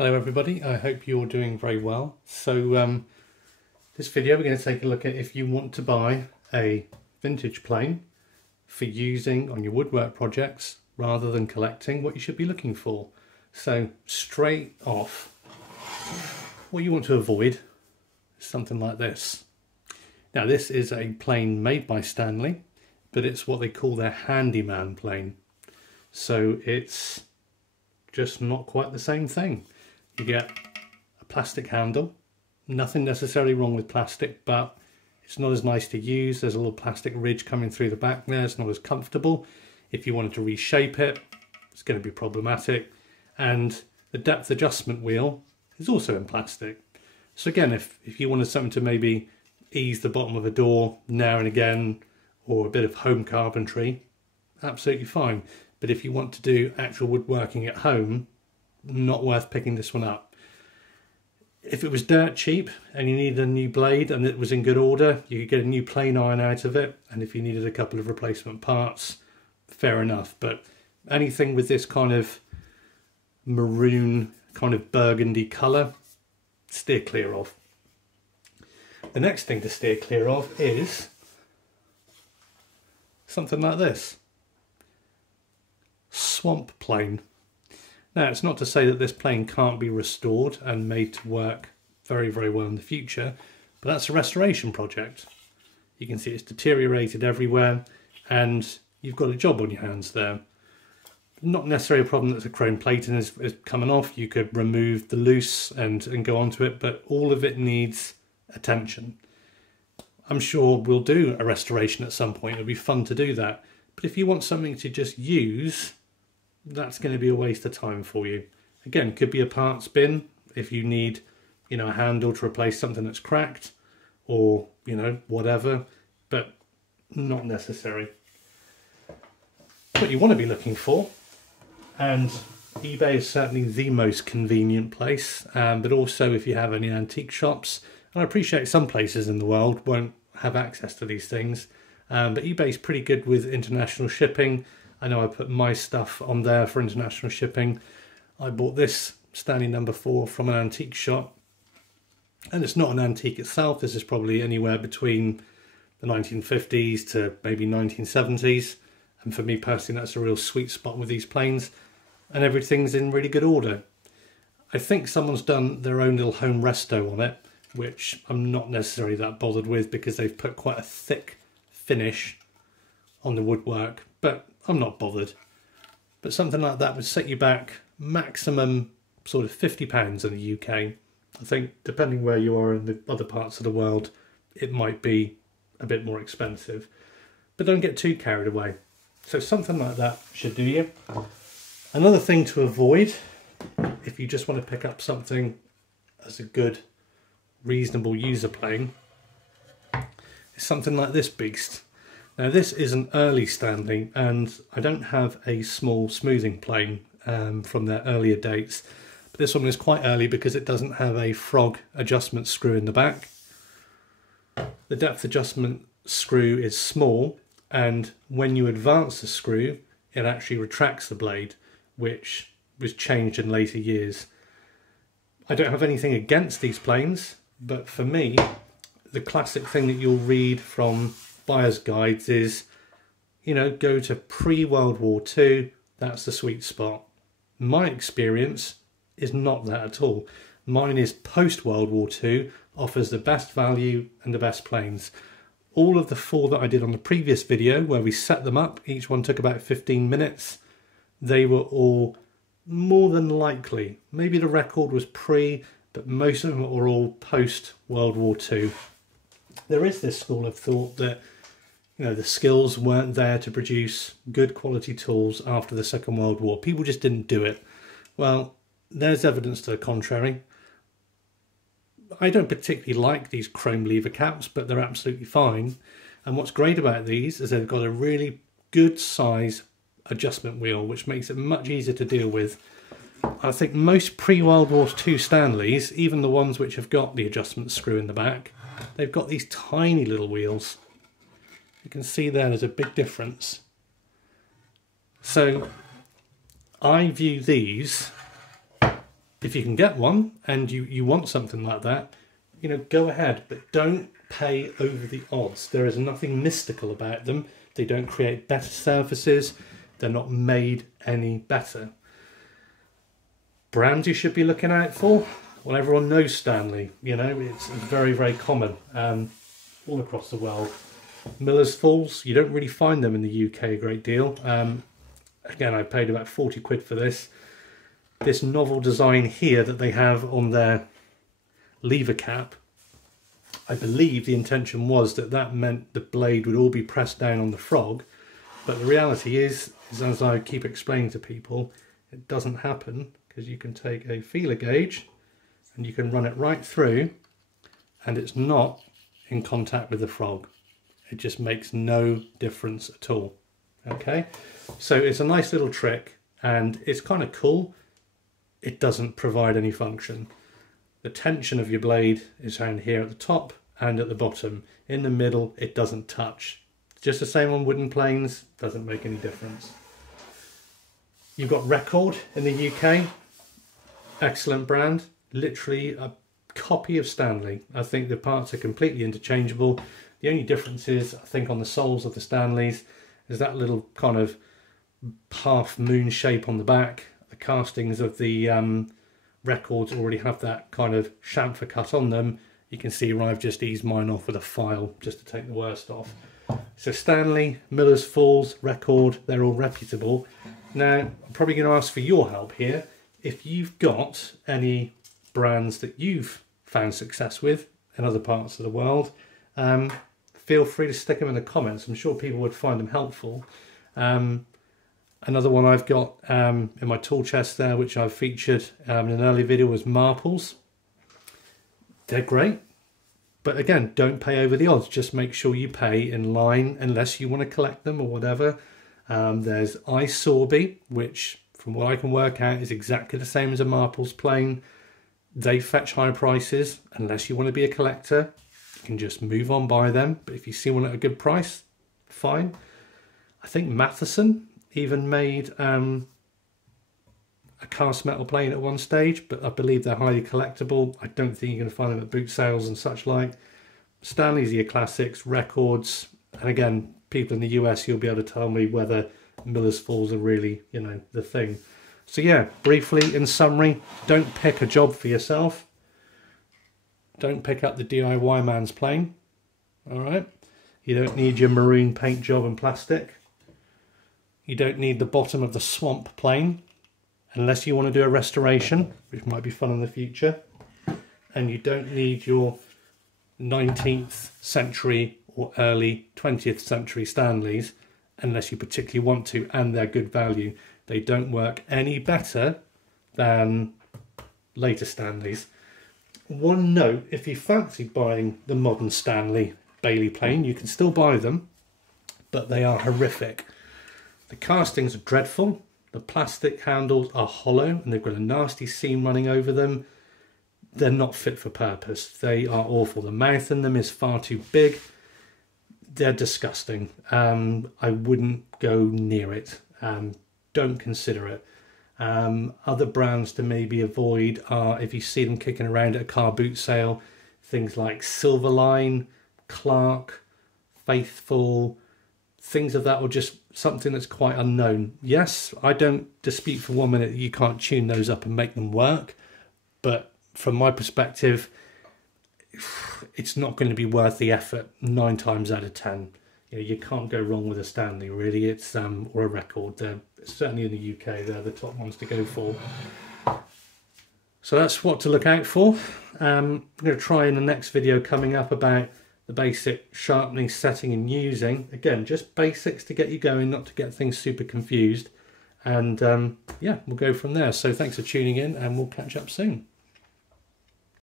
Hello everybody, I hope you're doing very well. So this video we're going to take a look at if you want to buy a vintage plane for using on your woodwork projects rather than collecting, what you should be looking for. So straight off, what you want to avoid is something like this. Now this is a plane made by Stanley, but it's what they call their handyman plane. So it's just not quite the same thing. You get a plastic handle, nothing necessarily wrong with plastic, but it's not as nice to use. There's a little plastic ridge coming through the back there, it's not as comfortable. If you wanted to reshape it, it's going to be problematic. And the depth adjustment wheel is also in plastic. So again, if you wanted something to maybe ease the bottom of a door now and again, or a bit of home carpentry, absolutely fine. But if you want to do actual woodworking at home, not worth picking this one up. If it was dirt cheap and you needed a new blade and it was in good order, you could get a new plane iron out of it. And if you needed a couple of replacement parts, fair enough. But anything with this kind of maroon, kind of burgundy colour, steer clear of. The next thing to steer clear of is something like this. Swamp plane. Now, it's not to say that this plane can't be restored and made to work very, very well in the future, but that's a restoration project. You can see it's deteriorated everywhere and you've got a job on your hands there. Not necessarily a problem that the chrome plating is coming off. You could remove the loose and go onto it, but all of it needs attention. I'm sure we'll do a restoration at some point. It'll be fun to do that. But if you want something to just use, that's going to be a waste of time for you. Again, could be a parts bin if you need, a handle to replace something that's cracked, or whatever, but not necessary. What you want to be looking for, and eBay is certainly the most convenient place, but also if you have any antique shops, and I appreciate some places in the world won't have access to these things, but eBay's pretty good with international shipping. I know I put my stuff on there for international shipping. I bought this Stanley No. 4 from an antique shop. And it's not an antique itself. This is probably anywhere between the 1950s to maybe 1970s. And for me personally, that's a real sweet spot with these planes. And everything's in really good order. I think someone's done their own little home resto on it, which I'm not necessarily that bothered with because they've put quite a thick finish on the woodwork. But I'm not bothered. But something like that would set you back maximum sort of £50 in the UK. I think depending where you are in the other parts of the world, it might be a bit more expensive. But don't get too carried away. So something like that should do you. Another thing to avoid, if you just want to pick up something as a good, reasonable user plane, is something like this beast. Now this is an early Stanley and I don't have a small smoothing plane from their earlier dates. But this one is quite early because it doesn't have a frog adjustment screw in the back. The depth adjustment screw is small, and when you advance the screw it actually retracts the blade, which was changed in later years. I don't have anything against these planes, but for me the classic thing that you'll read from buyer's guides is, go to pre-World War II, that's the sweet spot. My experience is not that at all. Mine is post-World War II, offers the best value and the best planes. All of the 4 that I did on the previous video, where we set them up, each one took about 15 minutes, they were all more than likely, maybe the record was pre, but most of them were all post-World War II. There is this school of thought that the skills weren't there to produce good quality tools after the Second World War. People just didn't do it. Well, there's evidence to the contrary. I don't particularly like these chrome lever caps, but they're absolutely fine. And what's great about these is they've got a really good size adjustment wheel, which makes it much easier to deal with. I think most pre-World War II Stanleys, even the ones which have got the adjustment screw in the back, they've got these tiny little wheels. You can see there's a big difference. So I view these if you can get one and you want something like that, you know, go ahead, but don't pay over the odds. There is nothing mystical about them. They don't create better surfaces. They're not made any better. Brands you should be looking out for. Well, everyone knows Stanley. You know, it's very, very common all across the world. Miller's Falls, you don't really find them in the UK a great deal. Again, I paid about 40 quid for this. This novel design here that they have on their lever cap, I believe the intention was that that meant the blade would all be pressed down on the frog, but the reality is as I keep explaining to people, it doesn't happen, because you can take a feeler gauge and you can run it right through and it's not in contact with the frog. It just makes no difference at all. Okay, so it's a nice little trick and it's kind of cool. It doesn't provide any function. The tension of your blade is down here at the top and at the bottom. In the middle, it doesn't touch. Just the same on wooden planes, doesn't make any difference. You've got Record in the UK, excellent brand, literally a copy of Stanley. I think the parts are completely interchangeable. The only difference is, I think, on the soles of the Stanleys is that little kind of half moon shape on the back. The castings of the Records already have that kind of chamfer cut on them. You can see I've just eased mine off with a file just to take the worst off. So Stanley, Miller's Falls, Record, they're all reputable. Now, I'm probably going to ask for your help here. If you've got any brands that you've found success with in other parts of the world, feel free to stick them in the comments. I'm sure people would find them helpful. Another one I've got in my tool chest there, which I've featured in an early video, was Marples. They're great. But again, don't pay over the odds. Just make sure you pay in line unless you want to collect them or whatever. There's iSorby, which from what I can work out is exactly the same as a Marples plane. They fetch high prices unless you want to be a collector. You can just move on by them. But if you see one at a good price, fine. I think Matheson even made a cast metal plane at one stage, but I believe they're highly collectible. I don't think you're going to find them at boot sales and such like. Stanley's are your classics, Records, and again, people in the US, you'll be able to tell me whether Miller's Falls are really, you know, the thing. So yeah, briefly, in summary, don't pick a job for yourself. Don't pick up the DIY man's plane. All right? You don't need your maroon paint job and plastic. You don't need the bottom of the swamp plane, unless you want to do a restoration, which might be fun in the future. And you don't need your 19th century or early 20th century Stanleys, unless you particularly want to, and they're good value. They don't work any better than later Stanleys. One note, if you fancy buying the modern Stanley Bailey plane, you can still buy them, but they are horrific. The castings are dreadful. The plastic handles are hollow and they've got a nasty seam running over them. They're not fit for purpose. They are awful. The mouth in them is far too big. They're disgusting. I wouldn't go near it. Don't consider it. Other brands to maybe avoid are, if you see them kicking around at a car boot sale, things like Silverline, Clark, Faithful, things of that, or just something that's quite unknown. Yes, I don't dispute for 1 minute that you can't tune those up and make them work, but from my perspective, it's not going to be worth the effort 9 times out of 10. You know, you can't go wrong with a Stanley, really. It's or a Record. They're certainly in the UK, they're the top ones to go for. So that's what to look out for. I'm going to try in the next video coming up about the basic sharpening, setting and using. Again, just basics to get you going, not to get things super confused. And yeah, we'll go from there. So thanks for tuning in and we'll catch up soon.